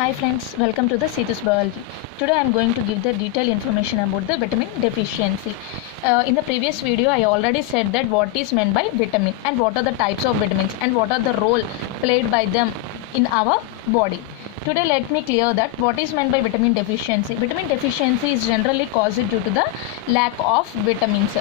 Hi friends, welcome to the Cetus Biology. Today I am going to give the detailed information about the vitamin deficiency. In the previous video I already said that what is meant by vitamin and what are the types of vitamins and what are the role played by them in our body. Today let me clear that what is meant by vitamin deficiency. Vitamin deficiency is generally caused due to the lack of vitamins.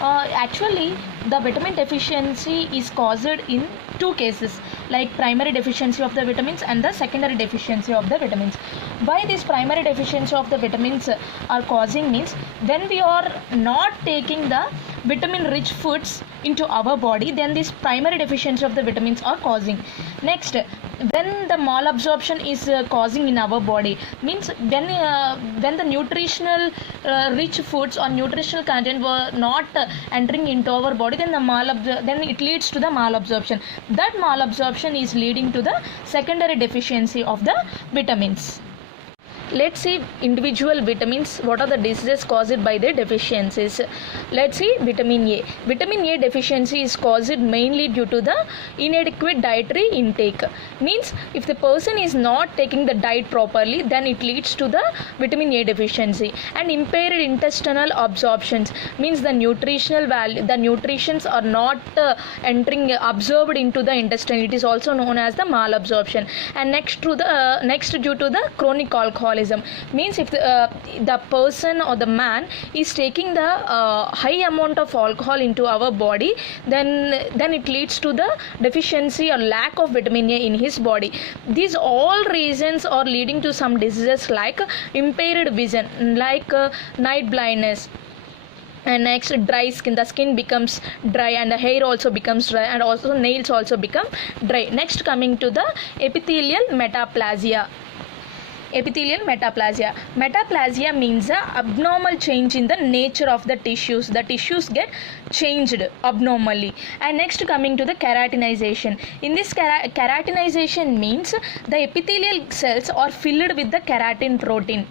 Actually the vitamin deficiency is caused in two cases, like primary deficiency of the vitamins and the secondary deficiency of the vitamins. Why this primary deficiency of the vitamins are causing means when we are not taking the vitamin rich foods into our body, then this primary deficiency of the vitamins are causing. Next, when the malabsorption is causing in our body means when the nutritional rich foods or nutritional content were not entering into our body, then then it leads to the malabsorption. That malabsorption is leading to the secondary deficiency of the vitamins. Let's see individual vitamins, what are the diseases caused by their deficiencies. Let's see vitamin A. Vitamin A deficiency is caused mainly due to the inadequate dietary intake. Means if the person is not taking the diet properly, then it leads to the vitamin A deficiency. And impaired intestinal absorptions means the nutritional value, the nutrients are not absorbed into the intestine. It is also known as the malabsorption. And next due to the chronic alcoholism, means if the person or the man is taking the high amount of alcohol into our body, then it leads to the deficiency or lack of vitamin A in his body. These all reasons are leading to some diseases like impaired vision, like night blindness. And next, dry skin, the skin becomes dry and the hair also becomes dry and also nails also become dry. Next, coming to the epithelial metaplasia. Metaplasia means a abnormal change in the nature of the tissues. The tissues get changed abnormally. And next, coming to the keratinization. In this keratinization means the epithelial cells are filled with the keratin protein.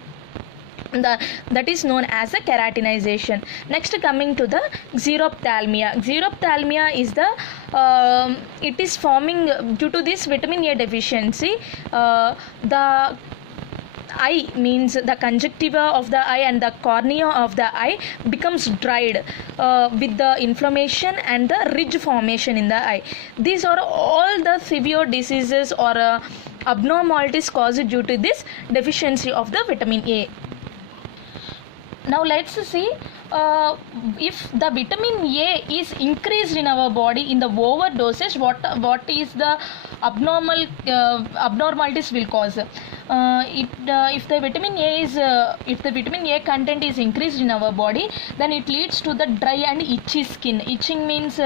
That is known as the keratinization. Next, coming to the xerophthalmia. Xerophthalmia is it is forming due to this vitamin A deficiency. The eye, means the conjunctiva of the eye and the cornea of the eye becomes dried with the inflammation and the ridge formation in the eye. These are all the severe diseases or abnormalities caused due to this deficiency of the vitamin A. Now let's see if the vitamin A is increased in our body in the overdosage, what is the abnormalities will cause. If the vitamin A content is increased in our body, then it leads to the dry and itchy skin. Itching means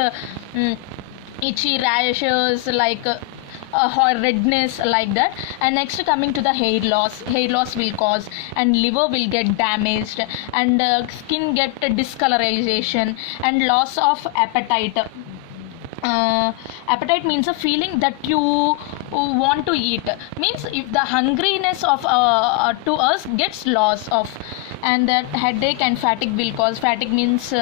itchy rashes, like redness, like that. And next, coming to the hair loss will cause, and liver will get damaged, and skin get discolorization and loss of appetite. Appetite means a feeling that you want to eat, means if the hungriness of to us gets loss of. And that headache and fatigue will cause. Fatigue means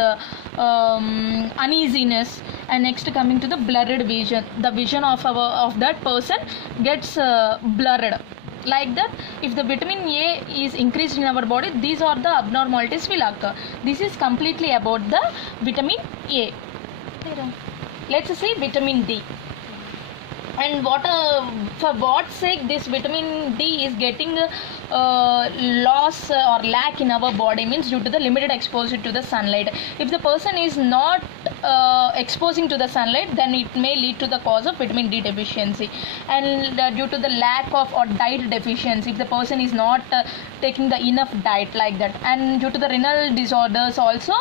uneasiness. And next, coming to the blurred vision, the vision of that person gets blurred. Like that, if the vitamin A is increased in our body, these are the abnormalities will occur. This is completely about the vitamin A. Let's see vitamin D. And for what sake this vitamin D is getting loss or lack in our body means due to the limited exposure to the sunlight. If the person is not exposing to the sunlight, then it may lead to the cause of vitamin D deficiency. And due to the lack of or diet deficiency, if the person is not taking the enough diet, like that. And due to the renal disorders also,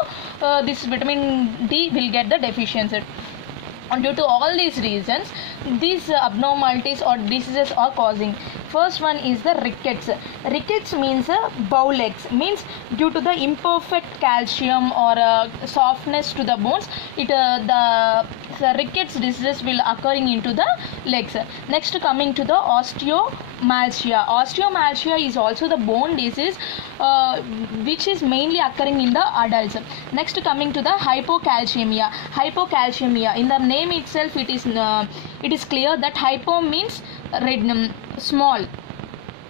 this vitamin D will get the deficiency. And due to all these reasons, these abnormalities or diseases are causing. First one is the rickets. Rickets means bow legs, means due to the imperfect calcium or softness to the bones, the rickets diseases will occurring into the legs. Next, coming to the osteomalcia. Osteomalcia is also the bone disease which is mainly occurring in the adults. Next, coming to the hypocalcemia. Hypocalcemia, in the name itself it is clear that hypo means red, small,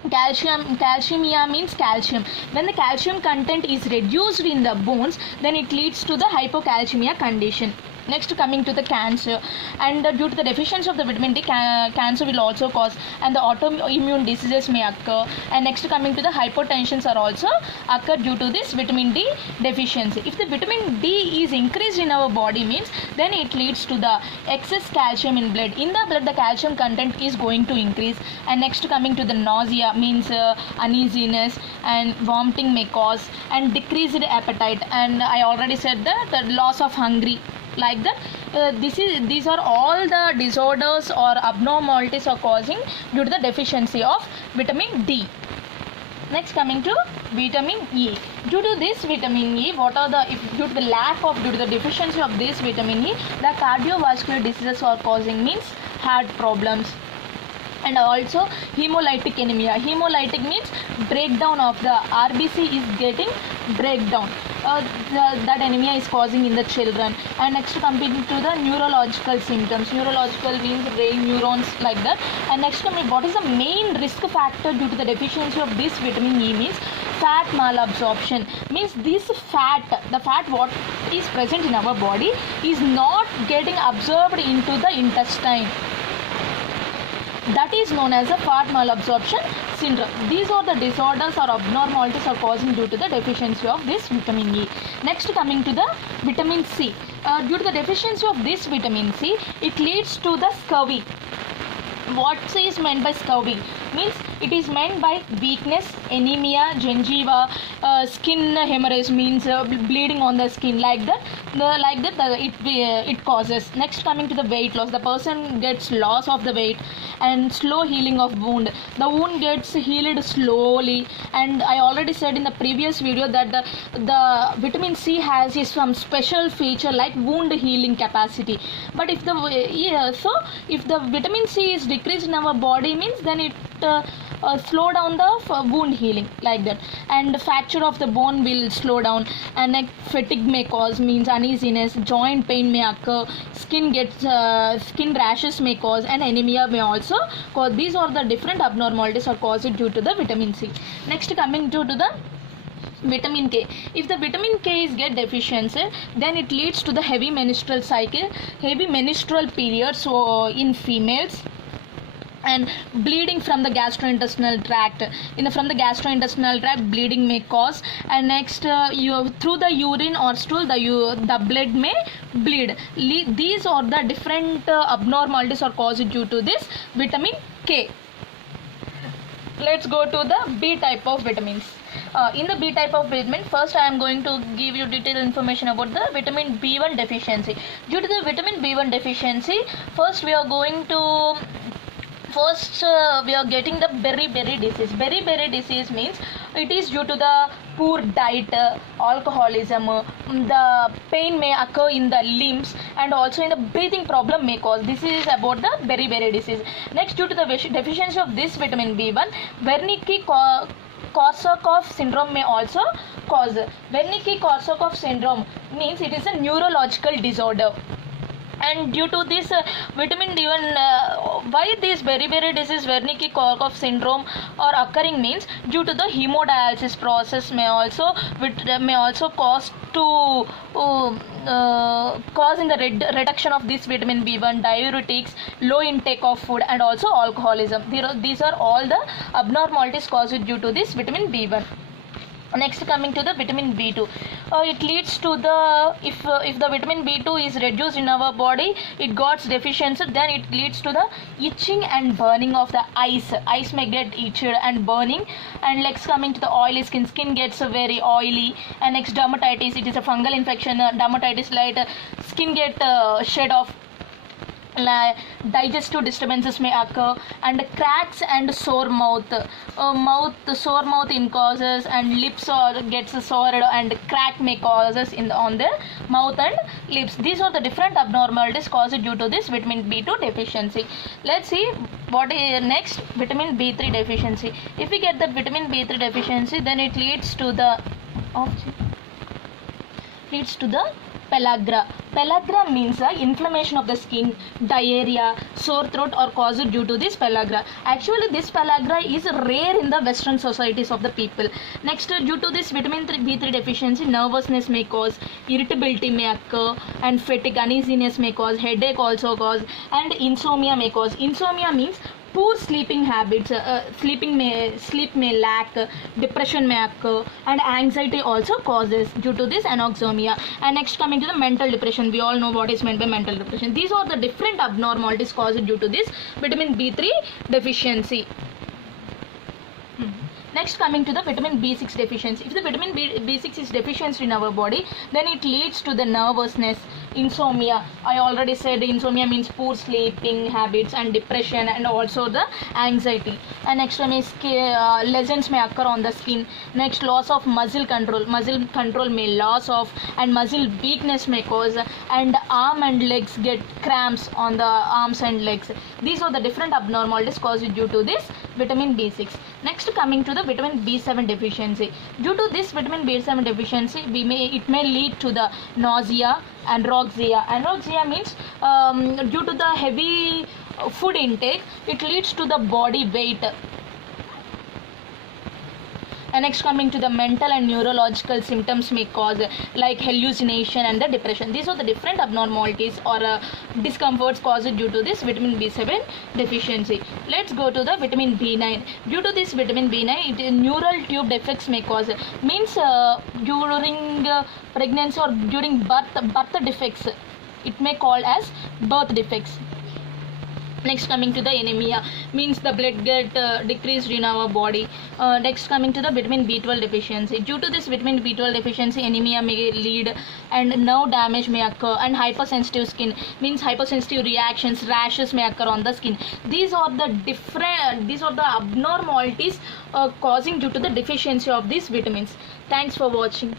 Calciumia means calcium. When the calcium content is reduced in the bones, then it leads to the hypocalcemia condition. Next, coming to the cancer, and due to the deficiency of the vitamin D, cancer will also cause, and the autoimmune diseases may occur. And next, coming to the hypertensions are also occur due to this vitamin D deficiency. If the vitamin D is increased in our body, means then it leads to the excess calcium in blood. In the blood, the calcium content is going to increase. And next, coming to the nausea means uneasiness, and vomiting may cause, and decreased appetite. And I already said that the loss of hungry. Like that, these are all the disorders or abnormalities are causing due to the deficiency of vitamin D. Next, coming to vitamin E. Due to this vitamin E, due to the deficiency of this vitamin E, the cardiovascular diseases are causing, means heart problems. And also hemolytic anemia. Hemolytic means breakdown of the RBC is getting breakdown. That anemia is causing in the children. And next, coming to the neurological symptoms. Neurological means brain neurons, like that. And next, what is the main risk factor due to the deficiency of this vitamin E, means fat malabsorption. Means this fat, the fat what is present in our body is not getting absorbed into the intestine. That is known as a fat malabsorption syndrome. These are the disorders or abnormalities are causing due to the deficiency of this vitamin E. Next, coming to the vitamin C. Due to the deficiency of this vitamin C, it leads to the scurvy. What is meant by scurvy? Means it is meant by weakness, anemia, gingiva, skin hemorrhage, means bleeding on the skin, like that. It causes. Next, coming to the weight loss, the person gets loss of the weight, and slow healing of wound. The wound gets healed slowly. And I already said in the previous video that the vitamin C has some special feature like wound healing capacity. But if the vitamin C is decreased in our body, means then it slow down the wound healing, like that. And the fracture of the bone will slow down, and neck fatigue may cause, means uneasiness, joint pain may occur, skin rashes may cause, and anemia may also cause. These are the different abnormalities are caused due to the vitamin C. Next, coming to the vitamin K. If the vitamin K is get deficiency, then it leads to the heavy menstrual cycle, heavy menstrual periods in females, and bleeding from the gastrointestinal tract. From the gastrointestinal tract, bleeding may cause. And next, through the urine or stool, the blood may bleed. These are the different abnormalities are caused due to this vitamin K. Let's go to the B type of vitamins. In the B type of vitamin, first I am going to give you detailed information about the vitamin B1 deficiency. Due to the vitamin B1 deficiency, first we are getting the beriberi disease. Beriberi disease means it is due to the poor diet, alcoholism, the pain may occur in the limbs, and also in the breathing problem may cause. This is about the beriberi disease. Next, due to the deficiency of this vitamin B1, Wernicke-Korsakoff syndrome may also cause. Wernicke-Korsakoff syndrome means it is a neurological disorder. And due to this vitamin D1, why this beriberi disease, Wernicke-Korsakoff syndrome are occurring, means due to the hemodialysis process may also cause in the reduction of this vitamin B1, diuretics, low intake of food, and also alcoholism. These are all the abnormalities caused due to this vitamin B1. Next, coming to the vitamin B2, it leads to the if the vitamin B2 is reduced in our body, it got deficiency, then it leads to the itching and burning of the eyes. Eyes may get itched and burning. And next, coming to the oily skin gets very oily. And next, dermatitis, it is a fungal infection. Dermatitis, like skin get shed off. Digestive disturbances may occur, and cracks and sore mouth. Sore mouth in causes, and lips gets sore, and crack may causes on the mouth and lips. These are the different abnormalities caused due to this vitamin B2 deficiency. Let's see what is next. Vitamin B3 deficiency. If we get the vitamin B3 deficiency, then it leads to the Pellagra. Pellagra means inflammation of the skin, diarrhea, sore throat or caused due to this pellagra. Actually, this pellagra is rare in the Western societies of the people. Next, due to this vitamin B3 deficiency, nervousness may cause, irritability may occur, and fatigue, uneasiness may cause, headache also cause, and insomnia may cause. Insomnia means poor sleeping habits, sleep may lack, depression may occur, and anxiety also causes due to this anoxemia. And next, coming to the mental depression, we all know what is meant by mental depression. These are the different abnormalities caused due to this vitamin B3 deficiency. Next, coming to the vitamin B6 deficiency. If the vitamin B6 is deficient in our body, then it leads to the nervousness, insomnia. I already said insomnia means poor sleeping habits and depression, and also the anxiety. And next one is lesions may occur on the skin. Next, loss of muscle control. Muscle control may loss of, and muscle weakness may cause, and arm and legs get cramps on the arms and legs. These are the different abnormalities caused due to this vitamin B6. Next, coming to the vitamin B7 deficiency. Due to this vitamin B7 deficiency, it may lead to the nausea, anorexia. Anorexia means due to the heavy food intake, it leads to the body weight. And next, coming to the mental and neurological symptoms may cause, like hallucination and the depression. These are the different abnormalities or discomforts caused due to this vitamin B7 deficiency. Let's go to the vitamin B9. Due to this vitamin B9, neural tube defects may cause, means during pregnancy or during birth defects. It may call as birth defects. Next, coming to the anemia, means the blood get decreased in our body. Next, coming to the vitamin B12 deficiency. Due to this vitamin B12 deficiency, anemia may lead, and nerve damage may occur, and hypersensitive skin, means hypersensitive reactions, rashes may occur on the skin. These are the abnormalities causing due to the deficiency of these vitamins. Thanks for watching.